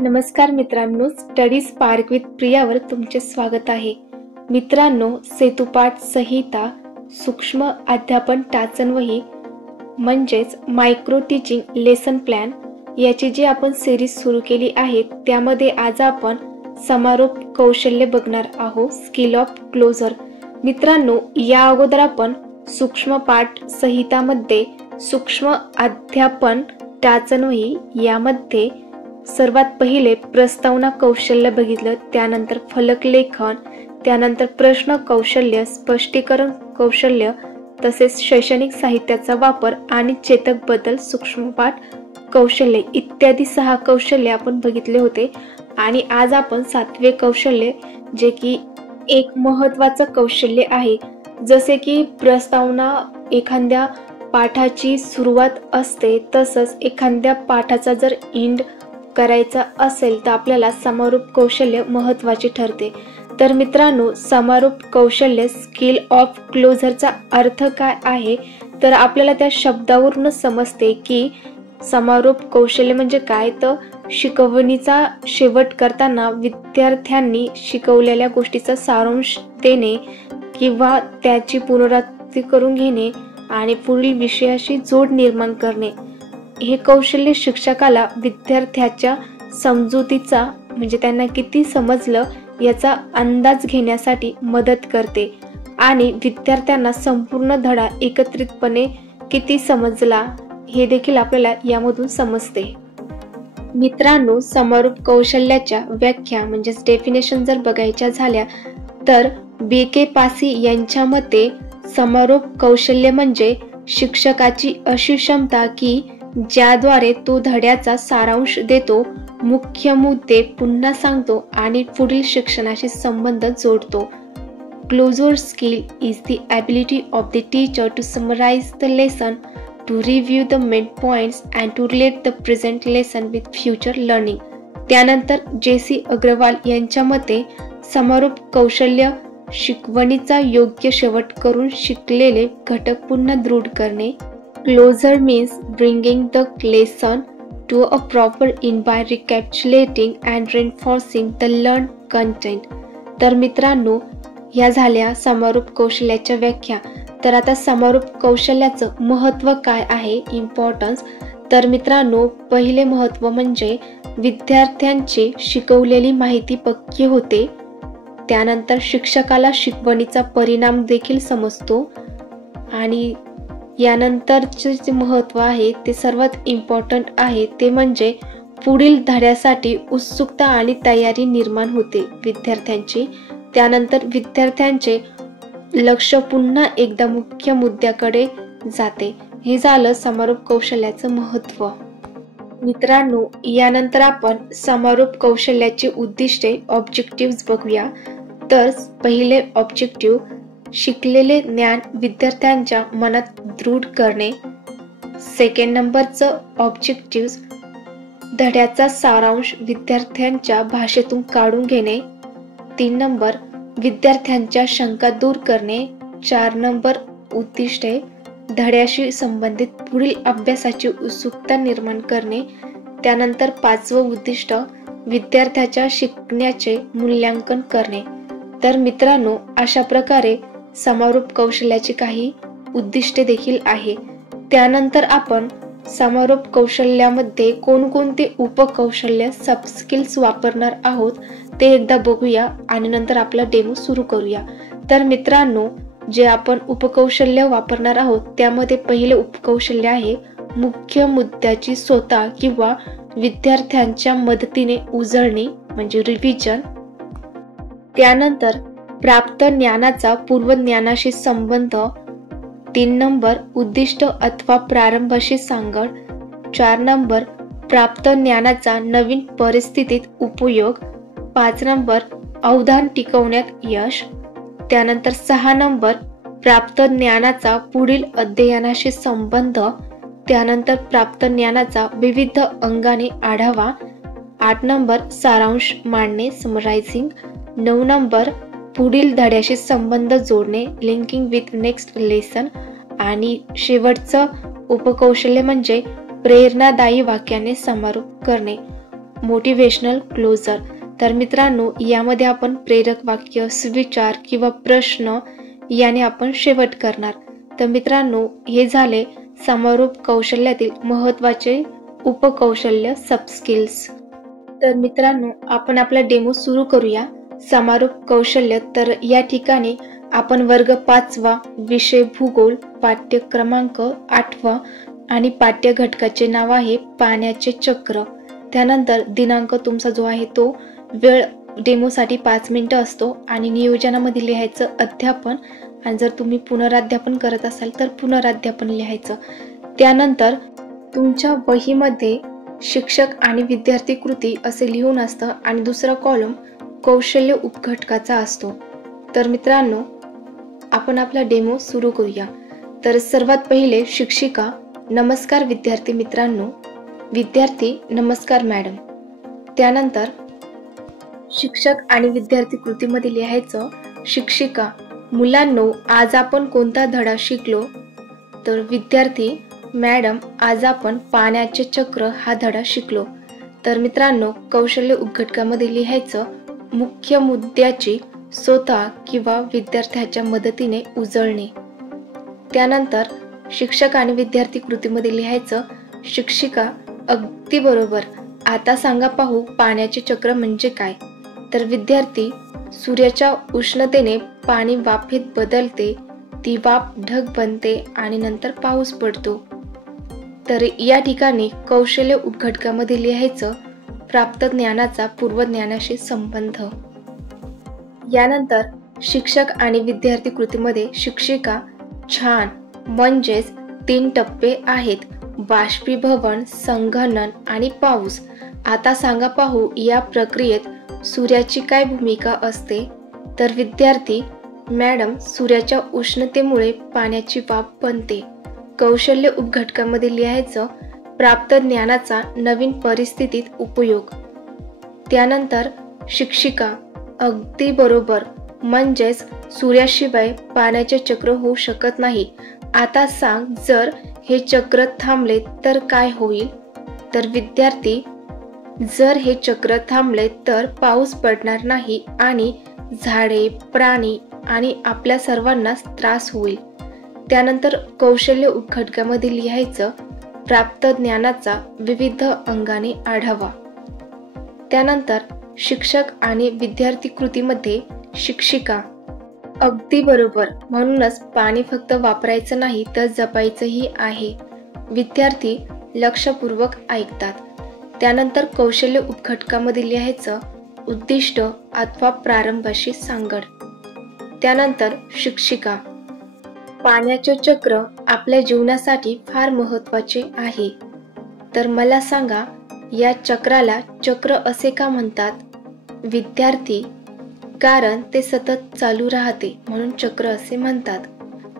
नमस्कार मित्रांनो, study spark with प्रियावर तुमचे स्वागत आहे. मित्रांनो, सेतुपाठ संहिता सूक्ष्म अध्यापन टाचनवही म्हणजेच मायक्रो टीचिंग लेसन प्लॅन याची जी आपण सिरीज सुरू केली आहे त्यामध्ये आज आपण समारोप कौशल्य बघणार आहोत, स्किल ऑफ क्लोजर. मित्रांनो, या अगोदर आपण सूक्ष्म पाठ संहितामध्ये सूक्ष्म अध्यापन टाचनवही यामध्ये सर्वात पहिले प्रस्तावना कौशल्य बघितलं, त्यानंतर फलक लेखन, त्यानंतर प्रश्न कौशल्य, स्पष्टीकरण कौशल्य, तसेच शैक्षणिक साहित्याचा वापर आणि चेतक बदल सूक्ष्मपाठ कौशल्य इत्यादी 6 कौशल्य आपण बघितले होते. आणि आज आपण 7वे कौशल्य, जे की एक महत्त्वाचं कौशल्य आहे. जसे की प्रस्तावना एखाद्या पाठाची सुरुवात असते, तसंच एखाद्या पाठाचा जर एंड करायचा असेल तर आपल्याला समारोप कौशल्य महत्त्वाचे ठरते. तर मित्रांनो, समारोप कौशल्य स्किल ऑफ क्लोजरचा अर्थ काय आहे तर आपल्याला त्या शब्दावरून समजते की समारोप कौशल्य म्हणजे काय. तर शिकवणीचा शेवट करताना विद्यार्थ्यांनी शिकवलेल्या गोष्टीचा सारांश देणे किंवा त्याची पुनरावृत्ती करून घेणे आणि पुढील विषयाशी जोड निर्माण करणे. हे कौशल्य शिक्षकाला विद्यार्थ्याच्या समजुतीचा म्हणजे त्यांना किती समजलं याचा अंदाज घेण्यासाठी मदत करते आणि विद्यार्थ्यांना संपूर्ण धडा एकत्रितपणे किती समजला हे देखील आपल्याला यामधून समजते. मित्रांनो, समारोप कौशल्याच्या व्याख्या म्हणजेच डेफिनेशन जर बघायच्या झाल्या तर BK पासी यांच्या मते समारोप कौशल्य म्हणजे शिक्षकाची अशी क्षमता की ज्याद्वारे तो धड्याचा सारांश देतो, मुख्य मुद्दे पुन्हा सांगतो आणि पुढील शिक्षणाशी संबंध जोडतो. Closure skill is the ability of the teacher to summarise the lesson, to review the main points and to relate the present lesson with future learning. त्यानंतर JC अग्रवाल यांच्या मते समारोप कौशल्य शिकवणीचा योग्य शेवट करून शिकलेले घटक पुन्हा दृढ करणे. Closure means bringing the lesson to a proper end by recapitulating and reinforcing the learned content. तर मित्रांनो, या झाल्या समारोप कौशल्याच्या व्याख्या. तर आता समारोप कौशल्याचं महत्त्व काय आहे, इम्पॉर्टन्स. तर मित्रांनो, पहिले महत्त्व म्हणजे विद्यार्थ्यांची शिकवलेली माहिती पक्की होते. त्यानंतर शिक्षकाला शिकवणीचा परिणाम देखील समजतो आणि यानंतरचे जे महत्त्व आहे ते सर्वात इम्पॉर्टंट आहे, ते म्हणजे पुढील धड्यासाठी उत्सुकता आणि तयारी निर्माण होते विद्यार्थ्यांची. त्यानंतर विद्यार्थ्यांचे लक्ष पुन्हा एकदा मुख्य मुद्द्याकडे जाते. हे झालं समारोप कौशल्याचं महत्त्व. मित्रांनो, यानंतर आपण समारोप कौशल्याची उद्दिष्टे ऑब्जेक्टिव्ह बघूया. तर पहिले ऑब्जेक्टिव्ह, शिकलेले ज्ञान विद्यार्थ्यांच्या मनात दृढ करणे. सेकंड नंबरचं ऑब्जेक्टिव्ह, धड्याचा सारांश विद्यार्थ्यांच्या भाषेतून काढून घेणे. 3 नंबर, विद्यार्थ्यांच्या शंका दूर करणे. 4 नंबर उद्दिष्टे, धड्याशी संबंधित पुढील अभ्यासाची उत्सुकता निर्माण करणे. त्यानंतर 5वं उद्दिष्ट, विद्यार्थ्याच्या शिकण्याचे मूल्यांकन करणे. तर मित्रांनो, अशा प्रकारे समारोप कौशल्याची काही उद्दिष्टे देखील आहे. त्यानंतर आपण समारोप कौशल्यामध्ये कोणकोणते उपकौशल्य सब स्किल्स वापरणार आहोत ते एकदा बघूया आणि नंतर आपला डेमो सुरू करूया. तर मित्रांनो, जे आपण उपकौशल्य वापरणार आहोत त्यामध्ये पहिले उपकौशल्य आहे मुख्य मुद्द्याची स्वतः किंवा विद्यार्थ्यांच्या मदतीने उजळणे म्हणजे रिव्हिजन. त्यानंतर प्राप्त ज्ञानाचा पूर्वज्ञानाशी संबंध. 3 नंबर, उद्दिष्ट अथवा प्रारंभाशी सांगड. 4 नंबर, प्राप्त ज्ञानाचा नवीन परिस्थितीत उपयोग. 5 नंबर, अवधान टिकवण्यात यश. त्यानंतर 6 नंबर, प्राप्त ज्ञानाचा पुढील अध्ययनाशी संबंध. त्यानंतर प्राप्त ज्ञानाचा विविध अंगाने आढावा. 8 नंबर, सारांश मांडणे समरायझिंग. 9 नंबर, पुढील धड्याशी संबंध जोडणे लिंकिंग विथ नेक्स्ट लेसन. आणि शेवटचं उपकौशल्य म्हणजे प्रेरणादायी वाक्याने समारोप करणे. Motivational closure. तर मित्रांनो, यामध्ये आपण प्रेरक वाक्य, सुविचार किंवा प्रश्न याने आपण शेवट करणार. तर मित्रांनो, हे झाले समारोप कौशल्यातील महत्त्वाचे उपकौशल्य सब स्किल्स. तर मित्रांनो, आपण आपला डेमो सुरू करूया. समारोप कौशल्य. तर या ठिकाणी आपण वर्ग 5वा, विषय भूगोल, पाठ्य क्रमांक 8वा आणि पाठ्य घटकाचे नाव आहे पाण्याचे चक्र. त्यानंतर दिनांक तुमचा जो आहे तो, वेळ डेमोसाठी 5 मिनिटं असतो आणि नियोजनामध्ये लिहायचं अध्यापन, आणि जर तुम्ही पुनराध्यापन करत असाल तर पुनराध्यापन लिहायचं. त्यानंतर तुमच्या वहीमध्ये शिक्षक आणि विद्यार्थी कृती असे लिहून असतं आणि दुसरा कॉलम कौशल्य उपघटकाचा असतो. तर मित्रांनो, आपण आपला डेमो सुरू करूया. तर सर्वात पहिले शिक्षिका, नमस्कार विद्यार्थी मित्रांनो. विद्यार्थी, नमस्कार मॅडम. त्यानंतर शिक्षक आणि विद्यार्थी कृतीमध्ये लिहायचं. शिक्षिका, मुलांनो, आज आपण कोणता धडा शिकलो? तर विद्यार्थी, मॅडम, आज आपण पाण्याचे चक्र हा धडा शिकलो. तर मित्रांनो, कौशल्य उपघटकामध्ये लिहायचं मुख्य मुद्द्याची स्वतः किंवा विद्यार्थ्याच्या मदतीने उजळणे. त्यानंतर शिक्षक आणि विद्यार्थी कृतीमध्ये लिहायचं. शिक्षिका, अगदी बरोबर. आता सांगा पाहू, पाण्याचे चक्र म्हणजे काय? तर विद्यार्थी, सूर्याच्या उष्णतेने पाणी वाफेत बदलते, ती वाफ ढग बनते आणि नंतर पाऊस पडतो. तर या ठिकाणी कौशल्य उपघटकामध्ये लिहायचं प्राप्त ज्ञानाचा पूर्वज्ञानाशी संबंध. यानंतर शिक्षक आणि विद्यार्थी कृतीमध्ये शिक्षिका, छान, म्हणजेच 3 टप्पे आहेत, बाष्पीभवन, संघनन आणि पाऊस. आता सांगा पाहू, या प्रक्रियेत सूर्याची काय भूमिका असते? तर विद्यार्थी, मॅडम, सूर्याच्या उष्णतेमुळे पाण्याची वाफ बनते. कौशल्य उपघटकामध्ये लिहायचं प्राप्त ज्ञानाचा नवीन परिस्थितीत उपयोग. त्यानंतर शिक्षिका, अगदी बरोबर, म्हणजेच सूर्याशिवाय पाण्याचे चक्र होऊ शकत नाही. आता सांग, जर हे चक्र थांबले तर काय होईल? तर विद्यार्थी, जर हे चक्र थांबले तर पाऊस पडणार नाही आणि झाडे, प्राणी आणि आपल्या सर्वांनाच त्रास होईल. त्यानंतर कौशल्य उपघटकामध्ये लिहायचं प्राप्त ज्ञानाचा विविध अंगाने आढावा. त्यानंतर शिक्षक आणि विद्यार्थी कृतीमध्ये शिक्षिका, अगदी बरोबर, म्हणूनच पाणी फक्त वापरायचं नाही तर जपायचंही आहे. विद्यार्थी लक्षपूर्वक ऐकतात. त्यानंतर कौशल्य उपघटकामध्ये लिहायचं उद्दिष्ट अथवा प्रारंभाशी सांगड. त्यानंतर शिक्षिका, पाण्याचे चक्र आपल्या जीवनासाठी फार महत्त्वाचे आहे. तर मला सांगा, या चक्राला चक्र असे का म्हणतात? विद्यार्थी, कारण ते सतत चालू राहते म्हणून चक्र असे म्हणतात.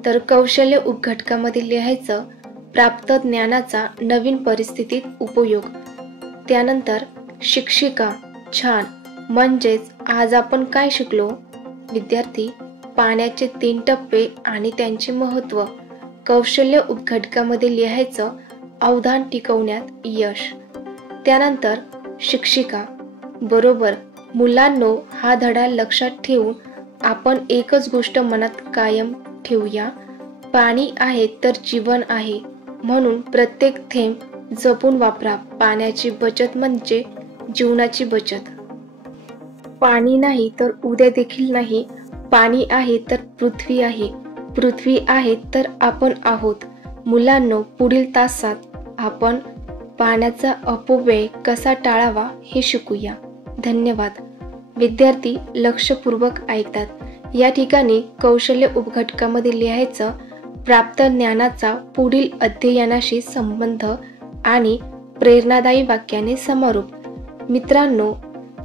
तर कौशल्य उपघटकामध्ये लिहायचं प्राप्त ज्ञानाचा नवीन परिस्थितीत उपयोग. त्यानंतर शिक्षिका, छान, म्हणजेच आज आपण काय शिकलो? विद्यार्थी, पाण्याचे 3 टप्पे आणि त्यांचे महत्त्व. कौशल्य उपघटकामध्ये लिहायचं अवधान टिकवण्यात यश. त्यानंतर शिक्षिका, बरोबर, मुलांनो, हा धडा लक्षात ठेवून आपण एकच गोष्ट मनात कायम ठेवूया, पाणी आहे तर जीवन आहे, म्हणून प्रत्येक थेंब जपून वापरा. पाण्याची बचत म्हणजे जीवनाची बचत. पाणी नाही तर उद्या देखील नाही. पाणी आहे तर पृथ्वी आहे, पृथ्वी आहे तर आपण आहोत. मुलांनो, पुढील तासात आपण पाण्याचा अपव्यय कसा टाळावा हे शिकूया. धन्यवाद. विद्यार्थी लक्षपूर्वक ऐकतात. या ठिकाणी कौशल्य उपघटकामध्ये लिहायचं प्राप्त ज्ञानाचा पुढील अध्ययनाशी संबंध आणि प्रेरणादायी वाक्याने समारोप. मित्रांनो,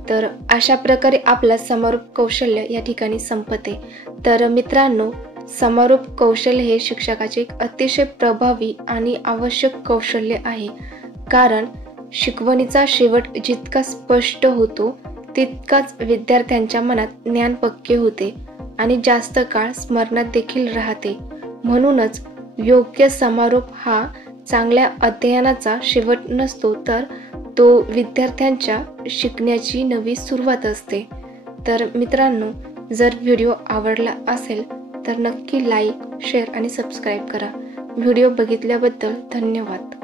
तर अशा प्रकारे आपला समारोप कौशल्य या ठिकाणी संपते. तर मित्रांनो, समारोप कौशल्य हे शिक्षकाचे एक अतिशय प्रभावी आणि आवश्यक कौशल्य आहे. कारण शिकवणीचा शेवट जितका स्पष्ट होतो तितकाच विद्यार्थ्यांच्या मनात ज्ञान पक्के होते आणि जास्त काळ स्मरणात देखील राहते. म्हणूनच योग्य समारोप हा चांगल्या अध्ययनाचा शेवट नसतो, तर तो विद्यार्थ्यांच्या शिकण्याची नवी सुरुवात असते. तर मित्रांनो, जर व्हिडिओ आवडला असेल तर नक्की लाईक, शेअर आणि सबस्क्राईब करा. व्हिडिओ बघितल्याबद्दल धन्यवाद.